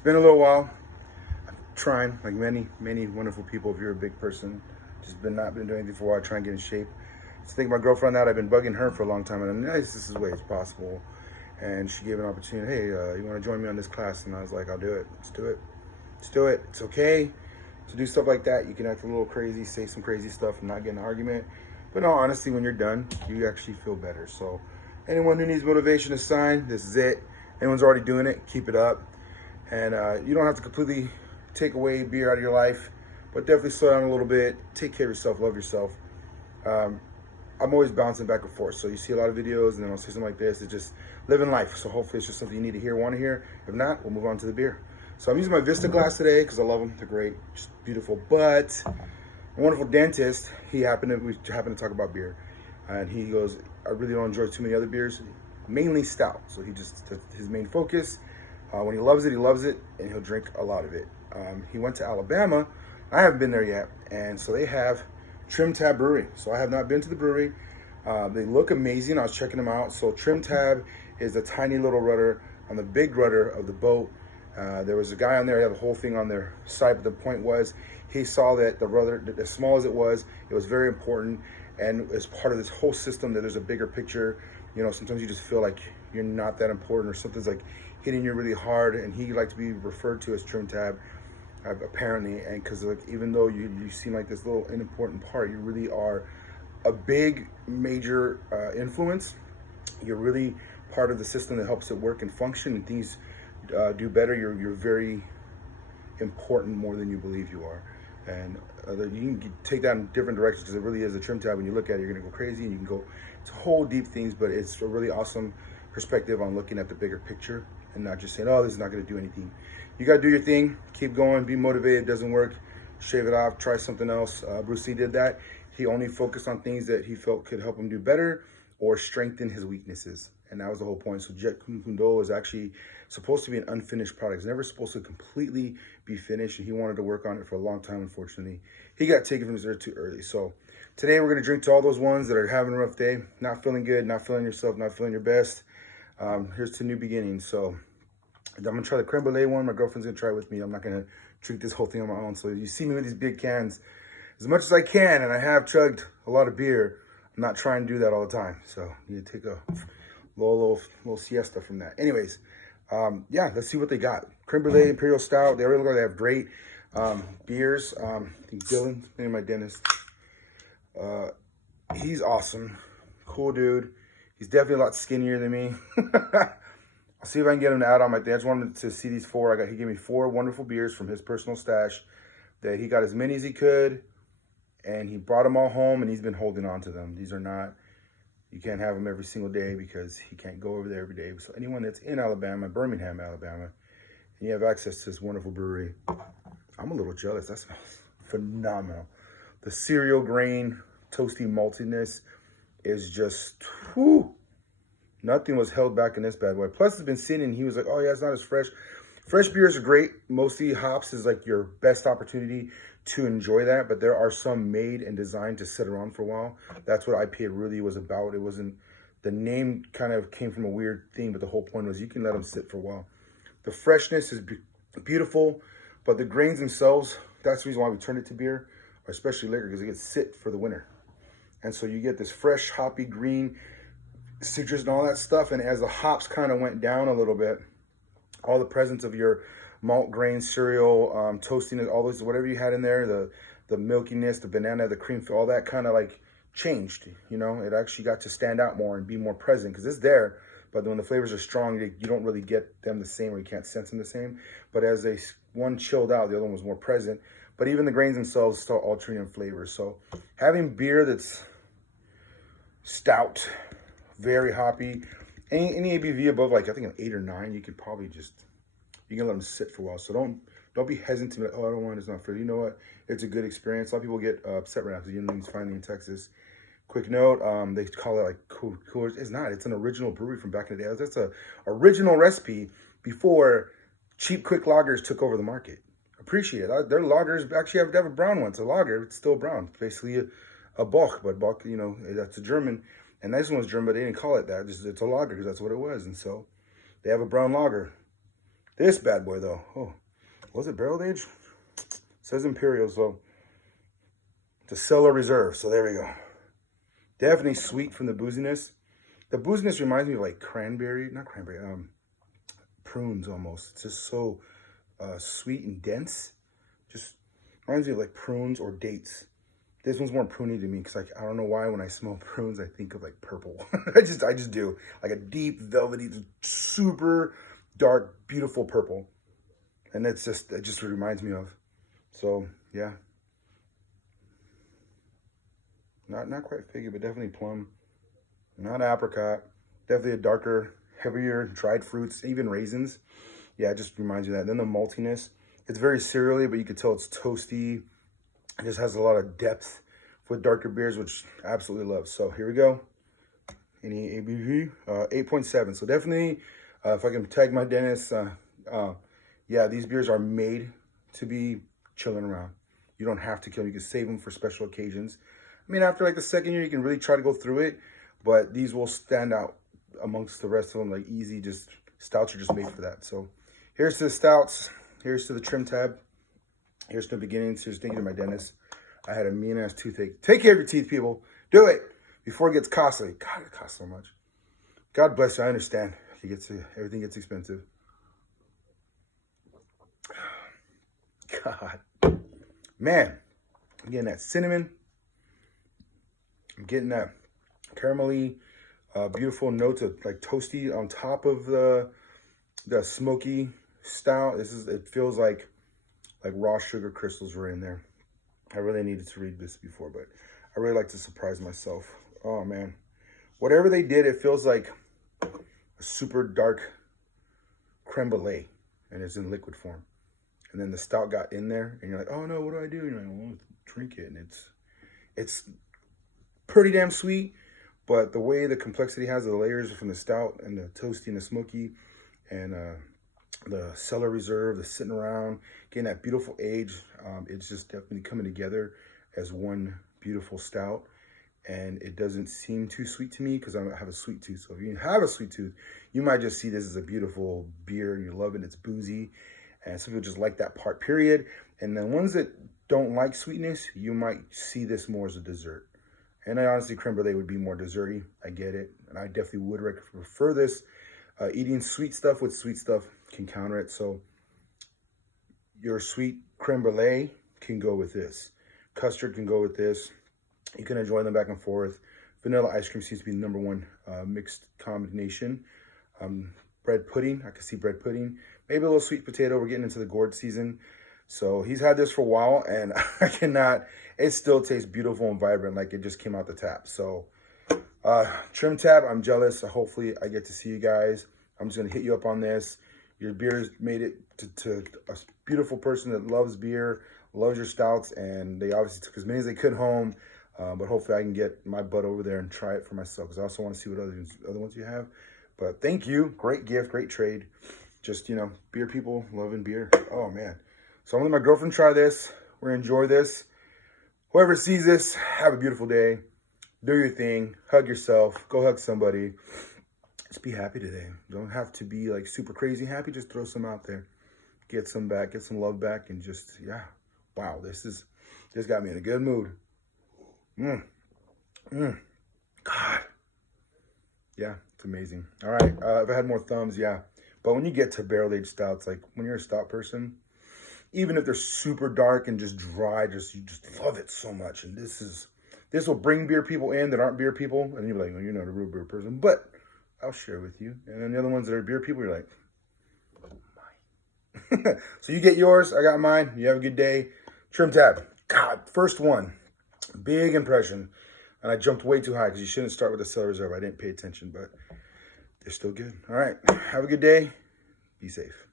It's been a little while. I'm trying, like many wonderful people. If you're a big person, just not been doing anything for a while, trying to get in shape. Just think my girlfriend out. I've been bugging her for a long time, and I'm nice. This is the way it's possible. And she gave an opportunity. Hey, you want to join me on this class? And I was like, I'll do it. Let's do it. Let's do it. It's okay to do stuff like that. You can act a little crazy, say some crazy stuff, and not get in an argument. But no, honestly, when you're done, you actually feel better. So anyone who needs motivation to sign, this is it. Anyone's already doing it, keep it up. And you don't have to completely take away beer out of your life, but definitely slow down a little bit. Take care of yourself, love yourself. I'm always bouncing back and forth. So you see a lot of videos and then I'll say something like this. It's just living life. So hopefully it's just something you need to hear, want to hear. If not, we'll move on to the beer. So I'm using my Vista glass today because I love them. They're great, just beautiful. But a wonderful dentist, we happened to talk about beer. And he goes, I really don't enjoy too many other beers, mainly stout. So that's his main focus. When he loves it, and he'll drink a lot of it. He went to Alabama. I haven't been there yet. And so they have Trimtab Brewery. So I have not been to the brewery. They look amazing. I was checking them out. So Trimtab is the tiny little rudder on the big rudder of the boat. There was a guy on there, he had the whole thing on their side, but the point was, he saw that the rudder, as small as it was very important. And as part of this whole system, that there's a bigger picture. You know, sometimes you just feel like you're not that important, or something's like hitting you really hard. And he liked to be referred to as Trimtab, apparently. And because like, even though you seem like this little unimportant part, you really are a big, major influence. You're really part of the system that helps it work and function, and things do better. You're very important, more than you believe you are. And you can take that in different directions, because it really is a Trimtab. When you look at it, you're gonna go crazy, and you can go to whole deep things, but it's a really awesome perspective on looking at the bigger picture and not just saying, oh, this is not gonna do anything. You gotta do your thing, keep going, be motivated. Doesn't work, shave it off, try something else. Bruce Lee did that. He only focused on things that he felt could help him do better or strengthen his weaknesses. And that was the whole point. So Jet Kune Do is actually supposed to be an unfinished product. It's never supposed to completely be finished. And he wanted to work on it for a long time. Unfortunately, he got taken from his earth too early. So today we're going to drink to all those ones that are having a rough day, not feeling good, not feeling yourself, not feeling your best. Here's to new beginnings. So I'm going to try the creme brulee one. My girlfriend's going to try it with me. I'm not going to drink this whole thing on my own. So you see me with these big cans as much as I can, and I have chugged a lot of beer. I'm not trying to do that all the time. So you need to take a little siesta from that. Anyways, yeah, let's see what they got. Creme brulee, imperial stout. They have great beers. I think Dylan, name my dentist. He's awesome, cool dude. He's definitely a lot skinnier than me. I'll see if I can get him to add on my thing. I just wanted to see these four. He gave me 4 wonderful beers from his personal stash that he got as many as he could, and he brought them all home, and he's been holding on to them. These are not, you can't have them every single day because he can't go over there every day. So anyone that's in Alabama, Birmingham, Alabama, and you have access to this wonderful brewery, I'm a little jealous. That smells phenomenal. The cereal grain, toasty maltiness is just, whew. Nothing was held back in this bad boy. Plus, it's been sitting. He was like, oh, yeah, it's not as fresh. Fresh beers are great. Mostly hops is like your best opportunity to enjoy that. But there are some made and designed to sit around for a while. That's what IPA really was about. It wasn't, the name kind of came from a weird thing, but the whole point was you can let them sit for a while. The freshness is beautiful, but the grains themselves, that's the reason why we turned it to beer, or especially liquor, because it gets sit for the winter. And so you get this fresh, hoppy, green, citrus and all that stuff. And as the hops kind of went down a little bit, all the presence of your malt grain, cereal, toastiness, all those, whatever you had in there, the milkiness, the banana, the cream, all that kind of like changed. You know, it actually got to stand out more and be more present, because it's there, but when the flavors are strong, you don't really get them the same, or you can't sense them the same. But as one chilled out, the other one was more present. But even the grains themselves start altering in flavor. So having beer that's stout, very hoppy, any ABV above, like I think an 8 or 9, you could probably you can let them sit for a while. So don't be hesitant to be like, oh, I don't want it, it's not for you. You know what? It's a good experience. A lot of people get upset right now because Yinling's finally in Texas. Quick note, they call it like coolers. It's not. It's an original brewery from back in the day. That's a original recipe before cheap quick lagers took over the market. Appreciate it. Their lagers actually have a brown one. It's a lager. It's still brown. It's basically a Bock, but Bock, you know, that's a German. And this one was German, but they didn't call it that. It's a lager because that's what it was. And so they have a brown lager. This bad boy though. Oh, was it barrel aged? It says Imperial, so it's a cellar reserve. So there we go. Definitely sweet from the booziness. The booziness reminds me of like cranberry, not cranberry, prunes almost. It's just so sweet and dense. Just reminds me of like prunes or dates. This one's more pruny to me because I don't know why when I smell prunes I think of like purple. I just do, like a deep velvety, super dark, beautiful purple, and it just reminds me of. So yeah, not quite figgy, but definitely plum. Not apricot. Definitely a darker, heavier dried fruits, even raisins. Yeah, it just reminds you of that. Then the maltiness. It's very cereally, but you can tell it's toasty. It just has a lot of depth with darker beers, which I absolutely love. So here we go. Any ABV? 8.7. So definitely, if I can tag my dentist, yeah, these beers are made to be chilling around. You don't have to kill them. You can save them for special occasions. I mean, after like the second year, you can really try to go through it, but these will stand out amongst the rest of them. Like easy, just stouts are just made for that. So here's to the stouts. Here's to the trim tab. Here's to the beginnings. Here's thank you to my dentist. I had a mean-ass toothache. Take care of your teeth, people. Do it before it gets costly. God, it costs so much. God bless you. I understand. Everything gets expensive. God. Man, I'm getting that cinnamon. I'm getting that caramelly, beautiful notes of like toasty on top of the smoky stout. It feels like raw sugar crystals were in there. I really needed to read this before, but I really like to surprise myself. Oh man, whatever they did, it feels like a super dark creme brulee, and it's in liquid form. And then the stout got in there, and you're like, oh no, what do I do? And you're like, well, drink it, and it's pretty damn sweet. But the way the complexity has the layers from the stout and the toasty and the smoky, and the cellar reserve, the sitting around, getting that beautiful age, it's just definitely coming together as one beautiful stout. And it doesn't seem too sweet to me because I have a sweet tooth. So if you have a sweet tooth, you might just see this as a beautiful beer and you love it. It's boozy, and some people just like that part, period. And then ones that don't like sweetness, you might see this more as a dessert. And I honestly, creme brulee would be more desserty. I get it, and I definitely would prefer this. Eating sweet stuff with sweet stuff can counter it. So your sweet creme brulee can go with this. Custard can go with this. You can enjoy them back and forth. Vanilla ice cream seems to be the #1 mixed combination. Bread pudding, I can see bread pudding. Maybe a little sweet potato. We're getting into the gourd season. So he's had this for a while, and I cannot, it still tastes beautiful and vibrant like it just came out the tap. So Trim Tab, I'm jealous. Hopefully I get to see you guys. I'm just gonna hit you up on this. Your beers made it to a beautiful person that loves beer, loves your stouts, and they obviously took as many as they could home. But hopefully I can get my butt over there and try it for myself, because I also want to see what other ones you have. But thank you. Great gift, great trade. Just, you know, beer people loving beer. Oh, man. So I'm going to let my girlfriend try this. We're going to enjoy this. Whoever sees this, have a beautiful day. Do your thing. Hug yourself. Go hug somebody. Just be happy today. Don't have to be like super crazy happy. Just throw some out there. Get some back. Get some love back. And just, yeah. Wow, this got me in a good mood. God. Yeah, it's amazing. All right, if I had more thumbs, yeah. But when you get to barrel-aged stouts, like when you're a stout person, even if they're super dark and just dry, you just love it so much. And this will bring beer people in that aren't beer people. And you're like, well, you're not a real beer person, but I'll share with you. And then the other ones that are beer people, you're like, oh my. So you get yours, I got mine. You have a good day. Trim Tab. God, first one. Big impression. And I jumped way too high because you shouldn't start with a cellar reserve. I didn't pay attention, but they're still good. All right. Have a good day. Be safe.